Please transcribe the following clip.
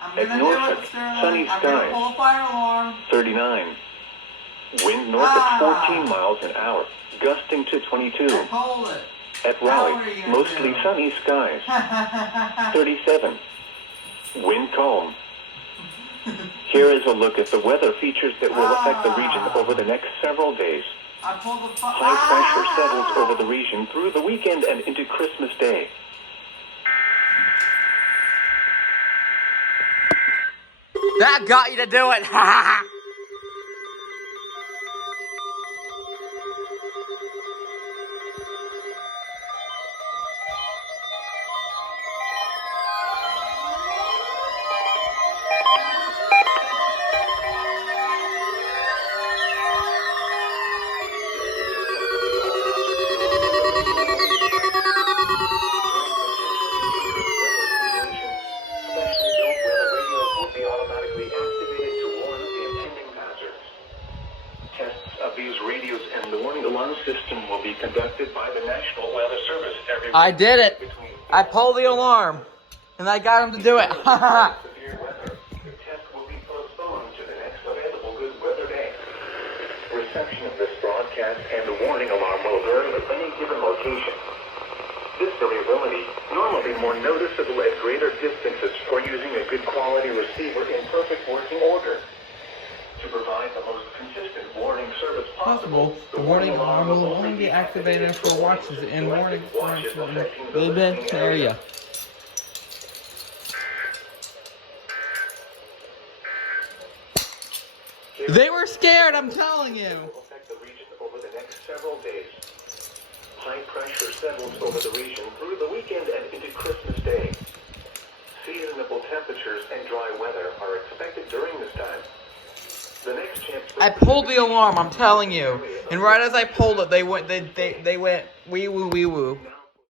At Norfolk, sunny skies, 39. Wind north at 14 miles an hour, gusting to 22. At Raleigh, mostly sunny skies, 37. Wind calm. Here is a look at the weather features that will affect the region over the next several days. High pressure settles over the region through the weekend and into Christmas Day. That got you to do it! These radios and the warning alarm system will be conducted by the National Weather Service every week. I did it. I pulled the alarm, and I got him to do it. Severe weather. The test will be postponed to the next available good weather day. Reception of this broadcast and the warning alarm will vary at any given location. This variability normally more noticeable at greater distances for using a good quality receiver in perfect working order. To provide the most consistent warning service possible, The warning alarm will only be activated for watches in warning area. They were scared, I'm telling you. Will affect the region over the next several days. High pressure settles over the region through the weekend and into Christmas Day. Seasonable temperatures and dry weather are expected during this time. The next chance I pulled the alarm, I'm telling you. And right as I pulled it, they went wee woo wee woo.